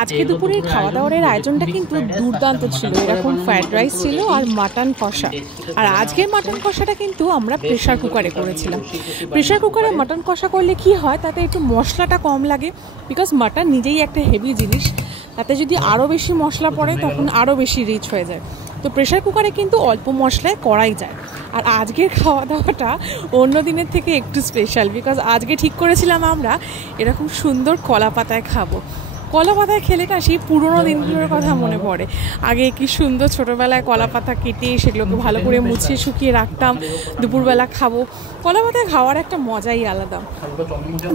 আজকে দুপুরের খাওয়া দাওয়ার আয়োজনটা কিন্তু দুর্দান্ত ছিল। এরকম ফ্রাইড রাইস ছিল আর মাটন কষা। আর আজকের মাটন কষাটা কিন্তু আমরা প্রেশার কুকারে করেছিলাম। প্রেশার কুকারে মাটন কষা করলে কি হয়, তাতে একটু মশলাটা কম লাগে, বিকজ মাটন নিজেই একটা হেভি জিনিস। তাতে যদি আরও বেশি মশলা পড়ে তখন আরও বেশি রিচ হয়ে যায়। তো প্রেশার কুকারে কিন্তু অল্প মশলায় করাই যায়। আর আজকের খাওয়া দাওয়াটা অন্য দিনের থেকে একটু স্পেশাল, বিকজ আজকে ঠিক করেছিলাম আমরা এরকম সুন্দর কলা পাতায় খাবো। কলা পাতায় খেলে না সেই পুরোনো দিনগুলোর কথা মনে পড়ে। আগে কি সুন্দর ছোটোবেলায় কলা পাতা কেটে সেগুলোকে ভালো করে মুছিয়ে শুকিয়ে রাখতাম, দুপুরবেলা খাবো। কলা পাতায় খাওয়ার একটা মজাই আলাদা।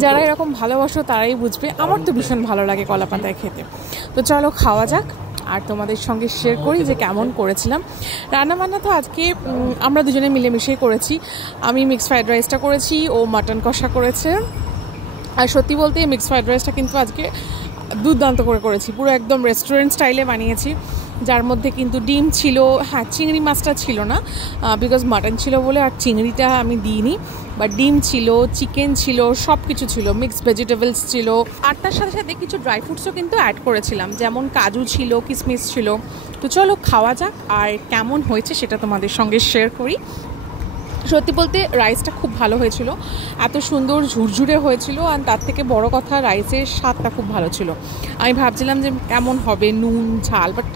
যারা এরকম ভালোবাসো তারাই বুঝবে। আমার তো ভীষণ ভালো লাগে কলা পাতায় খেতে। তো চলো খাওয়া যাক, আর তোমাদের সঙ্গে শেয়ার করি যে কেমন করেছিলাম। রান্নাবান্না তো আজকে আমরা দুজনে মিলেমিশেই করেছি। আমি মিক্সড ফ্রাইড রাইসটা করেছি, ও মাটন কষা করেছে। আর সত্যি বলতে মিক্সড ফ্রাইড রাইসটা কিন্তু আজকে দুর্দান্ত করে করেছি, পুরো একদম রেস্টুরেন্ট স্টাইলে বানিয়েছি। যার মধ্যে কিন্তু ডিম ছিল, হ্যাঁ চিংড়ি মাছটা ছিল না, বিকজ মাটন ছিল বলে আর চিংড়িটা আমি দিইনি। বাট ডিম ছিল, চিকেন ছিল, সব কিছু ছিল, মিক্সড ভেজিটেবলস ছিল। আর তার সাথে সাথে কিছু ড্রাই ফ্রুটসও কিন্তু অ্যাড করেছিলাম, যেমন কাজু ছিল, কিশমিশ ছিল। তো চলো খাওয়া যাক, আর কেমন হয়েছে সেটা তোমাদের সঙ্গে শেয়ার করি। সত্যি বলতে রাইসটা খুব ভালো হয়েছিল, এত সুন্দর ঝুরঝুরে হয়েছিল। আর তার থেকে বড় কথা, রাইসের স্বাদটা খুব ভালো ছিল। আমি ভাবছিলাম যে কেমন হবে, নুন ঝাল, বাট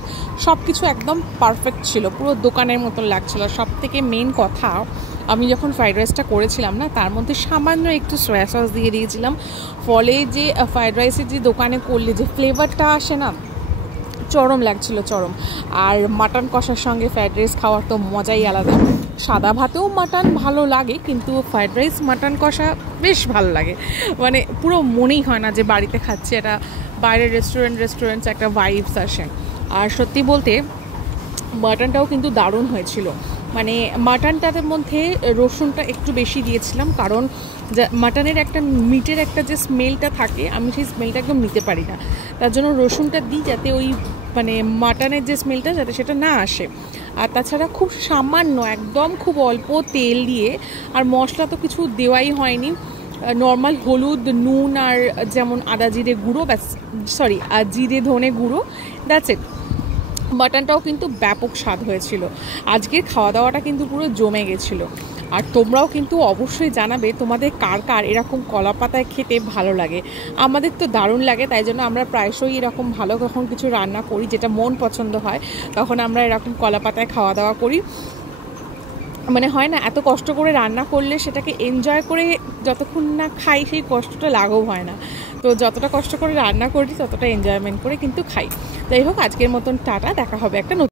সব কিছু একদম পারফেক্ট ছিল, পুরো দোকানের মতন লাগছিল। সব থেকে মেন কথা, আমি যখন ফ্রাইড রাইসটা করেছিলাম না, তার মধ্যে সামান্য একটু সয়া সস দিয়ে দিয়েছিলাম। ফলে যে ফ্রাইড রাইসের যে দোকানে করলে যে ফ্লেভারটা আসে না, চরম লাগছিল, চরম। আর মাটন কষার সঙ্গে ফ্রাইড রাইস খাওয়ার তো মজাই আলাদা। সাদা ভাতেও মাটন ভালো লাগে, কিন্তু ফ্রাইড রাইস মাটন কষা বেশ ভালো লাগে। মানে পুরো মনেই হয় না যে বাড়িতে খাচ্ছি, এটা বাইরের রেস্টুরেন্টস একটা ভাইবস আসে। আর সত্যি বলতে মাটনটাও কিন্তু দারুণ হয়েছিল। মানে মাটনটার মধ্যে রসুনটা একটু বেশি দিয়েছিলাম, কারণ মাটনের একটা মিটের একটা যে স্মেলটা থাকে, আমি সেই স্মেলটা একদম নিতে পারি না। তার জন্য রসুনটা দিই, যাতে ওই মানে মাটনের যে স্মেলটা যাতে সেটা না আসে। আর তাছাড়া খুব সামান্য, একদম খুব অল্প তেল দিয়ে, আর মশলা তো কিছু দেওয়াই হয়নি, নর্মাল হলুদ, নুন, আর যেমন আদা জিরে গুঁড়ো, ব্যাস, সরি জিরে ধনে গুঁড়ো, দ্যাটস ইট। মাটনটাও কিন্তু ব্যাপক স্বাদ হয়েছিল। আজকের খাওয়া দাওয়াটা কিন্তু পুরো জমে গেছিলো। আর তোমরাও কিন্তু অবশ্যই জানাবে তোমাদের কার কার এরকম কলা পাতায় খেতে ভালো লাগে। আমাদের তো দারুণ লাগে, তাই জন্য আমরা প্রায়শই এরকম ভালো যখন কিছু রান্না করি, যেটা মন পছন্দ হয়, তখন আমরা এরকম কলা পাতায় খাওয়া দাওয়া করি। মানে হয় না, এত কষ্ট করে রান্না করলে সেটাকে এনজয় করে যতক্ষণ না খাই, সেই কষ্টটা লাঘব হয় না। তো যতটা কষ্ট করে রান্না করি ততটা এনজয়মেন্ট করে কিন্তু খাই। যাই হোক, আজকের মতন টাটা, দেখা হবে একটা নতুন